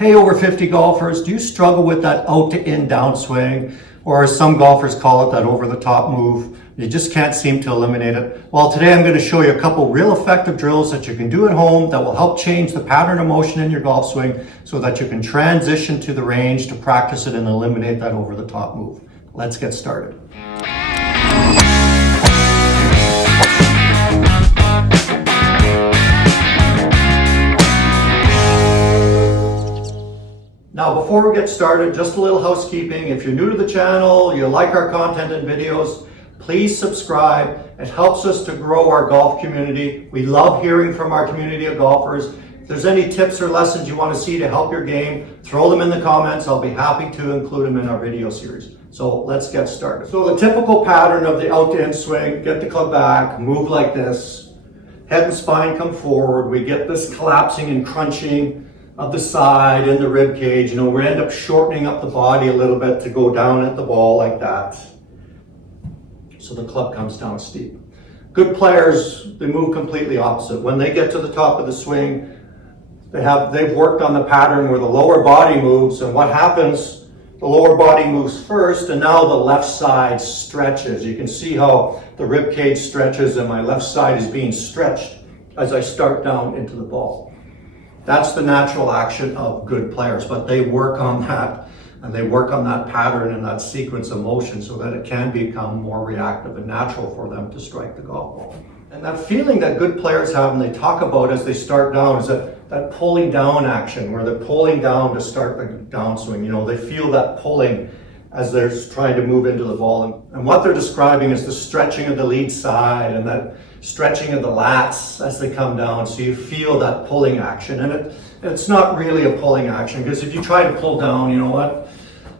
Hey, over 50 golfers, do you struggle with that out to in downswing? Or as some golfers call it, that over the top move? You just can't seem to eliminate it. Well, today I'm going to show you a couple real effective drills that you can do at home that will help change the pattern of motion in your golf swing so that you can transition to the range to practice it and eliminate that over the top move. Let's get started. Now, before we get started, just a little housekeeping. If you're new to the channel, you like our content and videos, please subscribe. It helps us to grow our golf community. We love hearing from our community of golfers. If there's any tips or lessons you want to see to help your game, throw them in the comments. I'll be happy to include them in our video series. So let's get started. So the typical pattern of the out to in swing: get the club back, move like this, head and spine come forward. We get this collapsing and crunching of the side and the rib cage. We end up shortening up the body a little bit to go down at the ball like that. So the club comes down steep. Good players, they move completely opposite. When they get to the top of the swing, they've worked on the pattern where the lower body moves, and what happens, the lower body moves first, and now the left side stretches. You can see how the rib cage stretches and my left side is being stretched as I start down into the ball. That's the natural action of good players, but they work on that, and they work on that pattern and that sequence of motion so that it can become more reactive and natural for them to strike the golf ball. And that feeling that good players have and they talk about as they start down is that pulling down action, where they're pulling down to start the downswing. They feel that pulling as they're trying to move into the ball. And what they're describing is the stretching of the lead side and that stretching of the lats as they come down, so you feel that pulling action. And it's not really a pulling action, because if you try to pull down, you know what,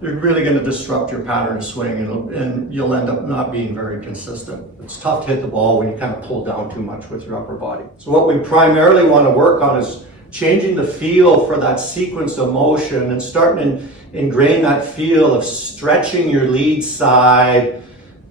you're really going to disrupt your pattern of swing, and you'll end up not being very consistent. It's tough to hit the ball when you kind of pull down too much with your upper body. So what we primarily want to work on is changing the feel for that sequence of motion and starting to ingrain that feel of stretching your lead side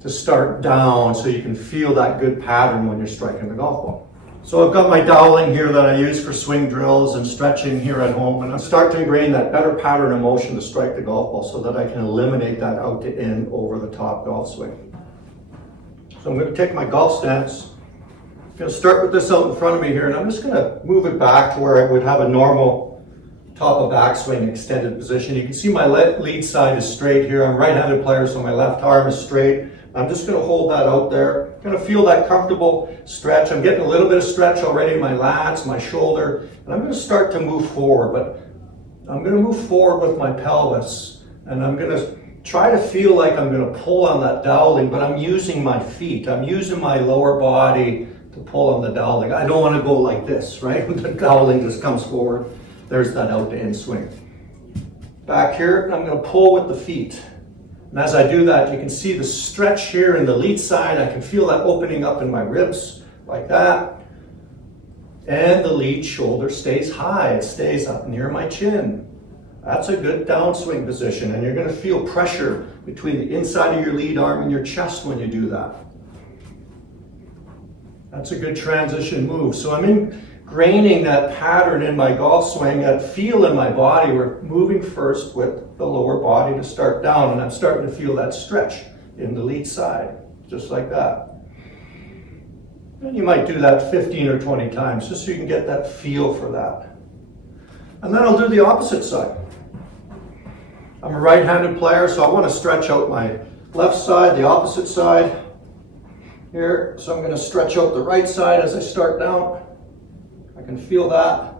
to start down so you can feel that good pattern when you're striking the golf ball. So I've got my doweling here that I use for swing drills and stretching here at home, and I start to ingrain that better pattern of motion to strike the golf ball so that I can eliminate that out to in over the top golf swing. So I'm going to take my golf stance. I'm going to start with this out in front of me here, and I'm just going to move it back to where I would have a normal top of backswing extended position. You can see my lead side is straight here. I'm a right-handed player, so my left arm is straight. I'm just going to hold that out there. I'm going to feel that comfortable stretch. I'm getting a little bit of stretch already in my lats, my shoulder, and I'm going to start to move forward, but I'm going to move forward with my pelvis, and I'm going to try to feel like I'm going to pull on that doweling, but I'm using my feet. I'm using my lower body to pull on the doweling. I don't want to go like this, right? The doweling just comes forward. There's that out to in swing. Back here, I'm going to pull with the feet. And as I do that, you can see the stretch here in the lead side. I can feel that opening up in my ribs like that. And the lead shoulder stays high. It stays up near my chin. That's a good downswing position. And you're going to feel pressure between the inside of your lead arm and your chest when you do that. That's a good transition move. So I'm ingraining that pattern in my golf swing, that feel in my body. We're moving first with the lower body to start down, and I'm starting to feel that stretch in the lead side, just like that. And you might do that 15 or 20 times, just so you can get that feel for that. And then I'll do the opposite side. I'm a right-handed player, so I want to stretch out my left side, the opposite side here. So I'm going to stretch out the right side as I start down. I can feel that.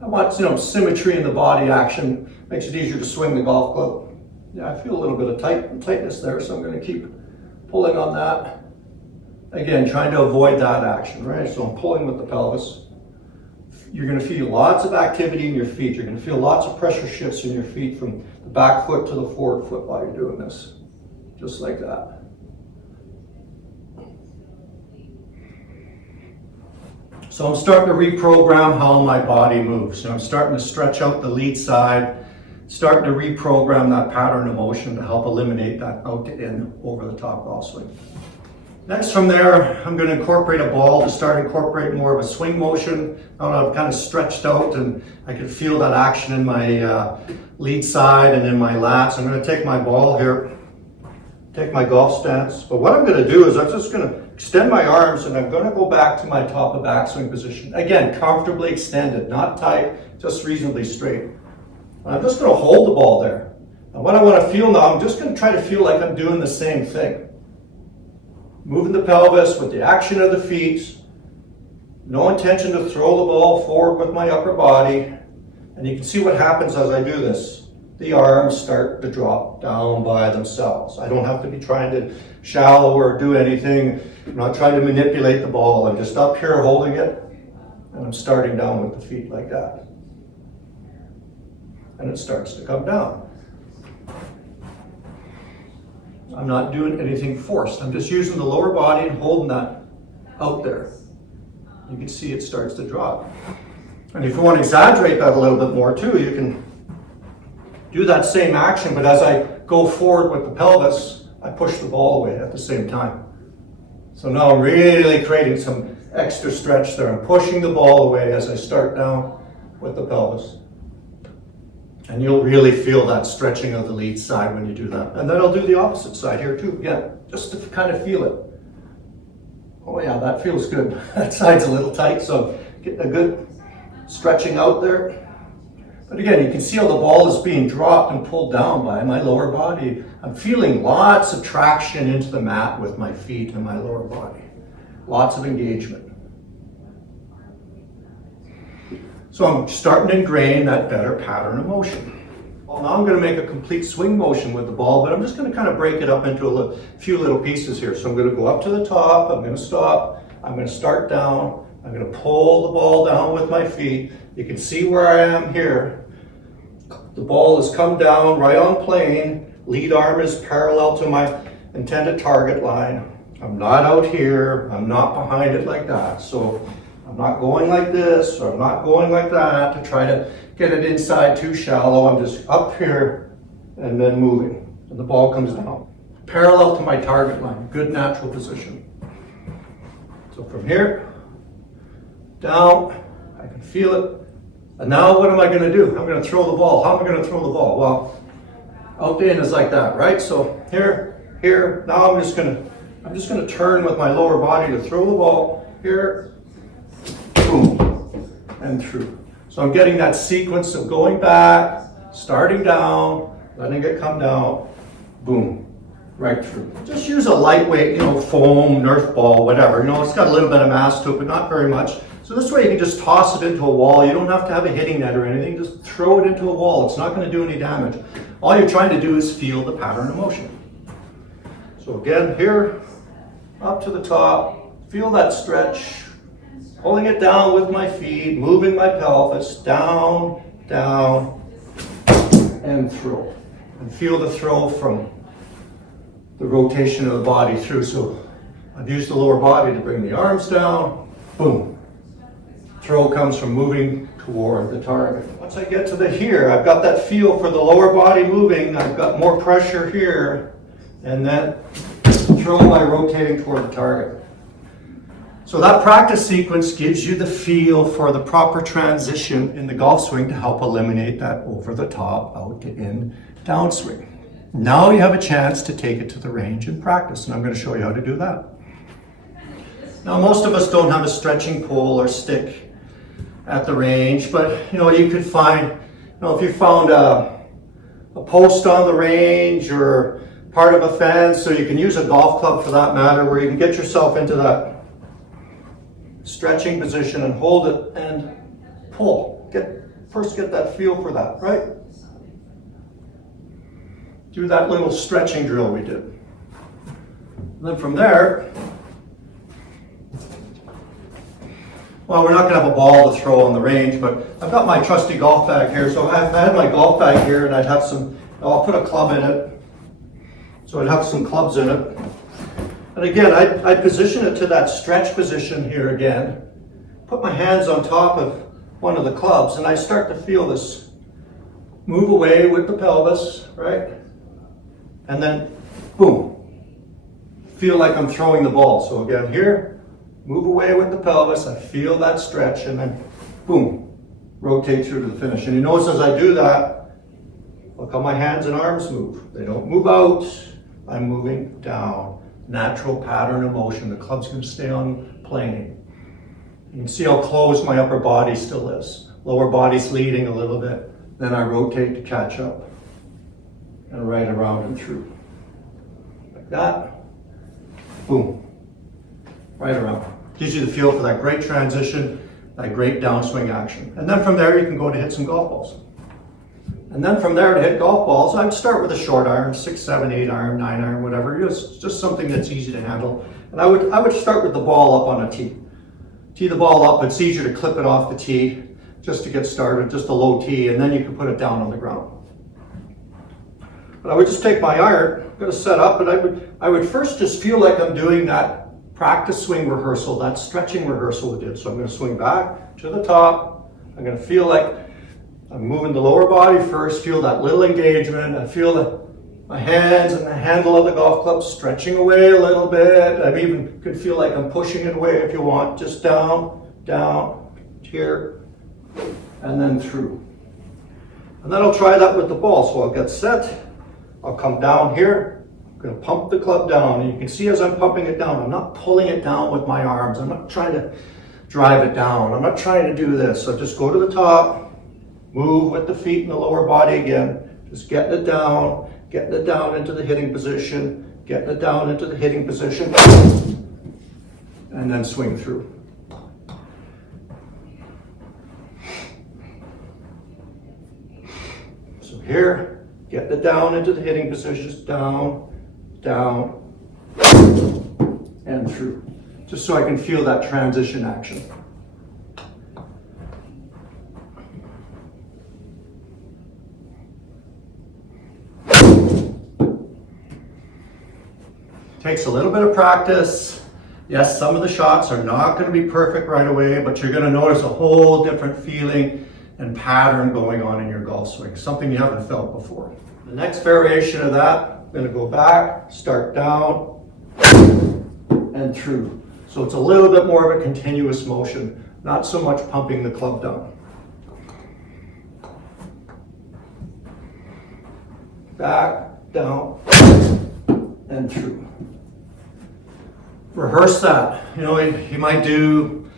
I want symmetry in the body action. Makes it easier to swing the golf club. Yeah, I feel a little bit of tightness there, so I'm going to keep pulling on that. Again, trying to avoid that action, right? So I'm pulling with the pelvis. You're going to feel lots of activity in your feet. You're going to feel lots of pressure shifts in your feet from the back foot to the forward foot while you're doing this. Just like that. So I'm starting to reprogram how my body moves. So I'm starting to stretch out the lead side, starting to reprogram that pattern of motion to help eliminate that out to in over the top golf swing. Next from there, I'm going to incorporate a ball to start incorporating more of a swing motion. I've kind of stretched out and I can feel that action in my lead side and in my lats. I'm going to take my ball here, take my golf stance. But what I'm going to do is I'm just going to extend my arms and I'm going to go back to my top of backswing position. Again, comfortably extended, not tight, just reasonably straight. And I'm just going to hold the ball there. And what I want to feel now, I'm just going to try to feel like I'm doing the same thing. Moving the pelvis with the action of the feet. No intention to throw the ball forward with my upper body. And you can see what happens as I do this. The arms start to drop down by themselves. I don't have to be trying to shallow or do anything. I'm not trying to manipulate the ball. I'm just up here holding it. And I'm starting down with the feet like that. And it starts to come down. I'm not doing anything forced. I'm just using the lower body and holding that out there. You can see it starts to drop. And if you want to exaggerate that a little bit more too, you can do that same action, but as I go forward with the pelvis, I push the ball away at the same time. So now I'm really creating some extra stretch there. I'm pushing the ball away as I start down with the pelvis. And you'll really feel that stretching of the lead side when you do that. And then I'll do the opposite side here too, again, just to kind of feel it. Oh yeah, that feels good. That side's a little tight, so getting a good stretching out there. But again, you can see how the ball is being dropped and pulled down by my lower body. I'm feeling lots of traction into the mat with my feet and my lower body. Lots of engagement. So I'm starting to ingrain that better pattern of motion. Well, now I'm going to make a complete swing motion with the ball, but I'm just going to kind of break it up into a few little pieces here. So I'm going to go up to the top, I'm going to stop, I'm going to start down, I'm going to pull the ball down with my feet. You can see where I am here. The ball has come down right on plane. Lead arm is parallel to my intended target line. I'm not out here, I'm not behind it like that. So I'm not going like this, or I'm not going like that to try to get it inside too shallow. I'm just up here and then moving. And the ball comes down. Parallel to my target line, good natural position. So from here, down, I can feel it. And now what am I going to do? I'm going to throw the ball. How am I going to throw the ball? Well, out to in is like that, right? So here, now I'm just going to turn with my lower body to throw the ball here. Boom, and through. So I'm getting that sequence of going back, starting down, letting it come down, boom, right through. Just use a lightweight, foam, Nerf ball, whatever. It's got a little bit of mass to it, but not very much. So this way you can just toss it into a wall. You don't have to have a hitting net or anything. Just throw it into a wall. It's not going to do any damage. All you're trying to do is feel the pattern of motion. So again, here, up to the top, feel that stretch. Pulling it down with my feet, moving my pelvis, down, down, and through. And feel the throw from the rotation of the body through. So I've used the lower body to bring the arms down, boom. Throw comes from moving toward the target. Once I get to the here, I've got that feel for the lower body moving, I've got more pressure here, and then throw by rotating toward the target. So that practice sequence gives you the feel for the proper transition in the golf swing to help eliminate that over the top, out to in downswing. Now you have a chance to take it to the range and practice, and I'm going to show you how to do that. Now most of us don't have a stretching pole or stick at the range, but you could find, if you found a post on the range or part of a fence, so you can use a golf club for that matter, where you can get yourself into that stretching position and hold it and pull. First get that feel for that, right? Do that little stretching drill we did. And then from there, well, we're not going to have a ball to throw on the range, but I've got my trusty golf bag here. So I had my golf bag here, and I'll put a club in it. So I'd have some clubs in it. And again, I position it to that stretch position here again. Put my hands on top of one of the clubs, and I start to feel this move away with the pelvis, right? And then, boom. feel like I'm throwing the ball. So again, here, move away with the pelvis. I feel that stretch, and then boom, rotate through to the finish. And you notice as I do that, look how my hands and arms move. They don't move out. I'm moving down. Natural pattern of motion. The club's going to stay on plane. You can see how closed my upper body still is. Lower body's leading a little bit. Then I rotate to catch up and right around and through. Like that. Boom. Right around. Gives you the feel for that great transition, that great downswing action. And then from there you can go to hit some golf balls. And then from there to hit golf balls, I'd start with a short iron, 6, 7, 8 iron, 9 iron, whatever. Just something that's easy to handle. And I would start with the ball up on a tee. Tee the ball up. It's easier to clip it off the tee just to get started, just a low tee, and then you can put it down on the ground. But I would just take my iron, I'm going to set up, and I would first just feel like I'm doing that practice swing rehearsal, that stretching rehearsal we did. So I'm going to swing back to the top. I'm going to feel like I'm moving the lower body first, feel that little engagement. I feel my hands and the handle of the golf club stretching away a little bit. I even could feel like I'm pushing it away if you want, just down, down, here, and then through. And then I'll try that with the ball. So I'll get set, I'll come down here, I'm going to pump the club down. And you can see as I'm pumping it down, I'm not pulling it down with my arms. I'm not trying to drive it down. I'm not trying to do this. So just go to the top, move with the feet and the lower body again, just getting it down into the hitting position, getting it down into the hitting position, and then swing through. So here, getting it down into the hitting positions, down, down, and through, just so I can feel that transition action. Takes a little bit of practice. Yes, some of the shots are not going to be perfect right away, but you're going to notice a whole different feeling and pattern going on in your golf swing, something you haven't felt before. The next variation of that, I'm going to go back, start down, and through. So it's a little bit more of a continuous motion, not so much pumping the club down. Back, down, and through. Rehearse that. You know, you might do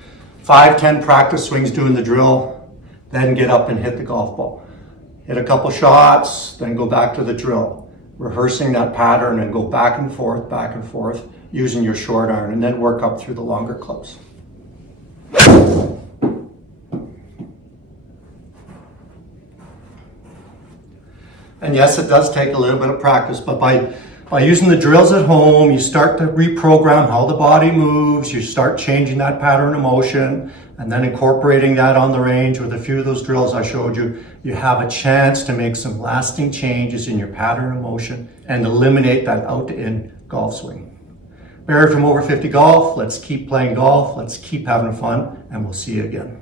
5, 10 practice swings doing the drill, then get up and hit the golf ball. Hit a couple shots, then go back to the drill. Rehearsing that pattern and go back and forth, using your short iron, and then work up through the longer clubs. And yes, it does take a little bit of practice, but by using the drills at home, you start to reprogram how the body moves, you start changing that pattern of motion, and then incorporating that on the range with a few of those drills I showed you, you have a chance to make some lasting changes in your pattern of motion and eliminate that out to in golf swing. Barry from Over 50 Golf, let's keep playing golf, let's keep having fun, and we'll see you again.